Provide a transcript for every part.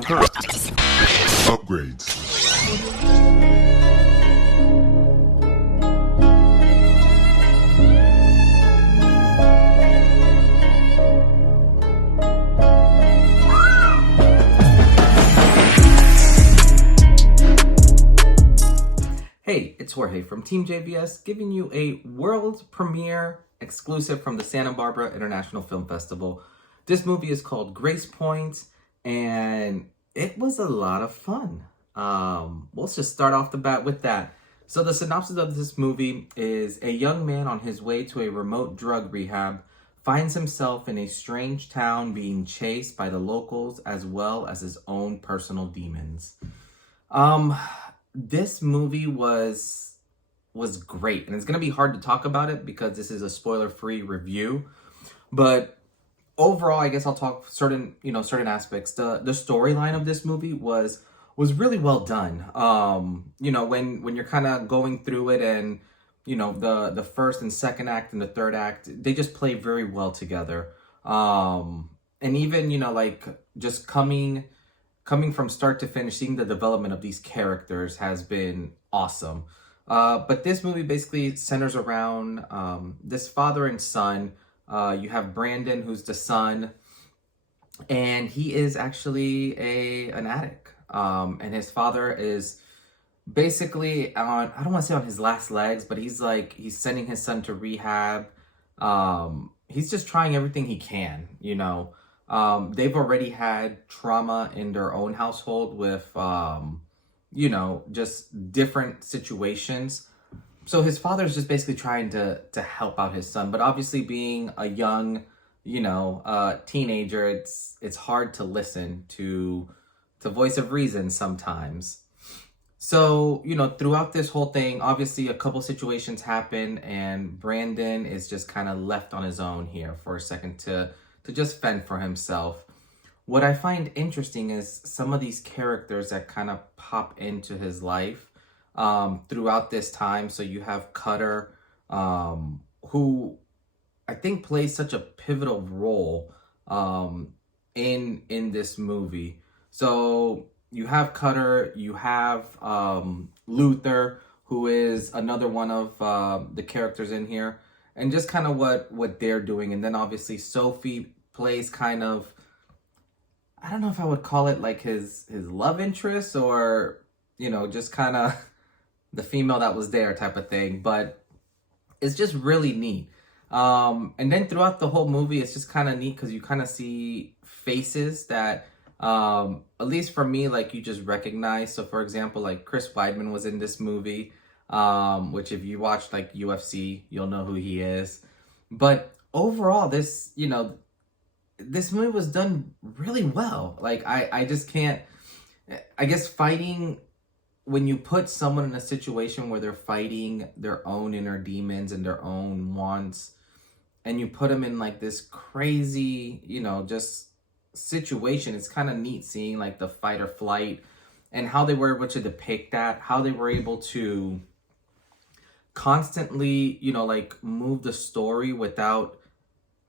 Upgrades. Hey, it's Jorge from TeamJVS giving you a world premiere exclusive from the Santa Barbara International Film Festival. This movie is called Grace Point, and it was a lot of fun. We'll just start off the bat with that. So the synopsis of this movie is a young man on his way to a remote drug rehab finds himself in a strange town being chased by the locals as well as his own personal demons. This movie was great, and it's gonna be hard to talk about it because this is a spoiler-free review. But overall, I guess I'll talk certain aspects. The storyline of this movie was really well done. When you're kind of going through it, and the first and second act and the third act, they just play very well together. And even just coming from start to finish, seeing the development of these characters has been awesome. But this movie basically centers around this father and son. You have Brandon, who's the son, and he is actually an addict. And his father is basically on, I don't want to say on his last legs, but he's sending his son to rehab. He's just trying everything he can, They've already had trauma in their own household with, just different situations. So his father's just basically trying to help out his son. But obviously being a young, teenager, it's hard to listen to voice of reason sometimes. So, throughout this whole thing, obviously a couple situations happen and Brandon is just kind of left on his own here for a second to just fend for himself. What I find interesting is some of these characters that kind of pop into his life throughout this time. So you have Cutter, who I think plays such a pivotal role in this movie. So you have Cutter, you have Luther, who is another one of the characters in here, and just kind of what they're doing. And then obviously Sophie plays kind of, I don't know if I would call it like his love interest or, just kind of the female that was there type of thing. But it's just really neat. And then throughout the whole movie, it's just kind of neat because you kind of see faces that, at least for me, you just recognize. So for example, Chris Weidman was in this movie, which if you watch UFC, you'll know who he is. But overall, this movie was done really well. I just can't, I guess fighting, when you put someone in a situation where they're fighting their own inner demons and their own wants, and you put them in this crazy, just situation, it's kind of neat seeing the fight or flight and how they were able to depict that, how they were able to constantly, move the story without,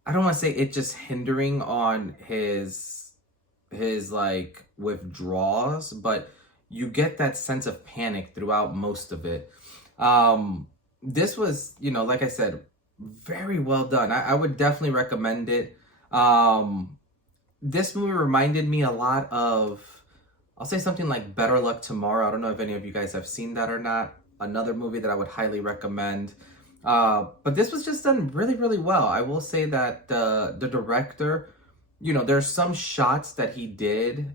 I don't want to say it just hindering on his withdrawals, but you get that sense of panic throughout most of it. This was, like I said, very well done. I would definitely recommend it. This movie reminded me a lot of, I'll say something like Better Luck Tomorrow. I don't know if any of you guys have seen that or not. Another movie that I would highly recommend. But this was just done really, really well. I will say that the director, there's some shots that he did.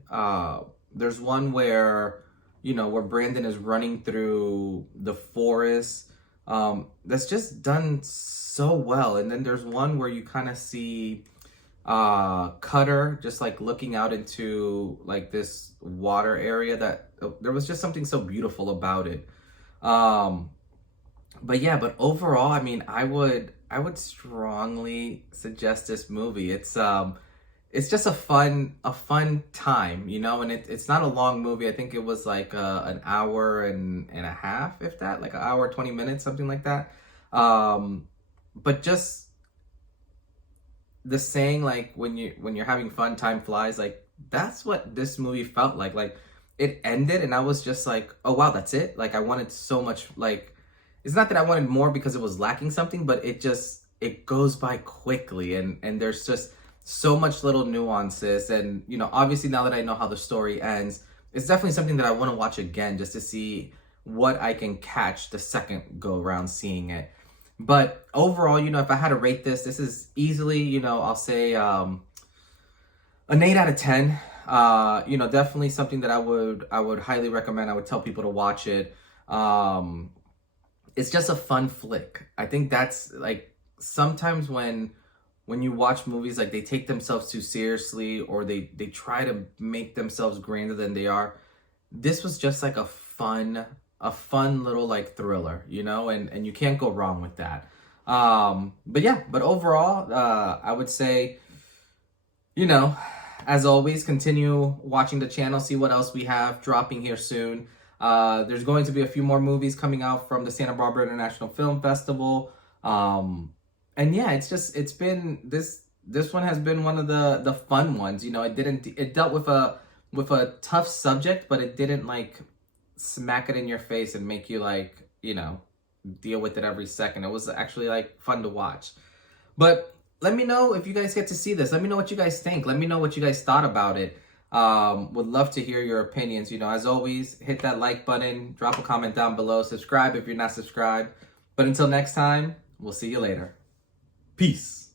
There's one where, where Brandon is running through the forest. That's just done so well. And then there's one where you kind of see Cutter just looking out into this water area that there was just something so beautiful about it. But overall, I mean, I would strongly suggest this movie. It's just a fun time, and it's not a long movie. I think it was an hour and a half, if that, an hour, 20 minutes, something like that. But just the saying, when you're having fun, time flies, that's what this movie felt like. Like, it ended and I was just like, oh wow, that's it. Like, I wanted so much. Like, it's not that I wanted more because it was lacking something, but it goes by quickly, and there's just so much little nuances. And obviously now that I know how the story ends, it's definitely something that I want to watch again just to see what I can catch the second go around seeing it. But overall, if I had to rate this is easily, I'll say an 8 out of 10. Definitely something that I would highly recommend. I would tell people to watch it. It's just a fun flick. I think that's like, sometimes when you watch movies, like, they take themselves too seriously, or they try to make themselves grander than they are. This was just like a fun little like thriller, and you can't go wrong with that. But overall, I would say, as always, continue watching the channel, see what else we have dropping here soon. There's going to be a few more movies coming out from the Santa Barbara International Film Festival. And yeah, it's been this one has been one of the fun ones. It dealt with a tough subject, but it didn't like smack it in your face and make you like, deal with it every second. It was actually like fun to watch. But let me know if you guys get to see this. Let me know what you guys think. Let me know what you guys thought about it. Would love to hear your opinions. As always, hit that like button, drop a comment down below, subscribe if you're not subscribed. But until next time, we'll see you later. Peace.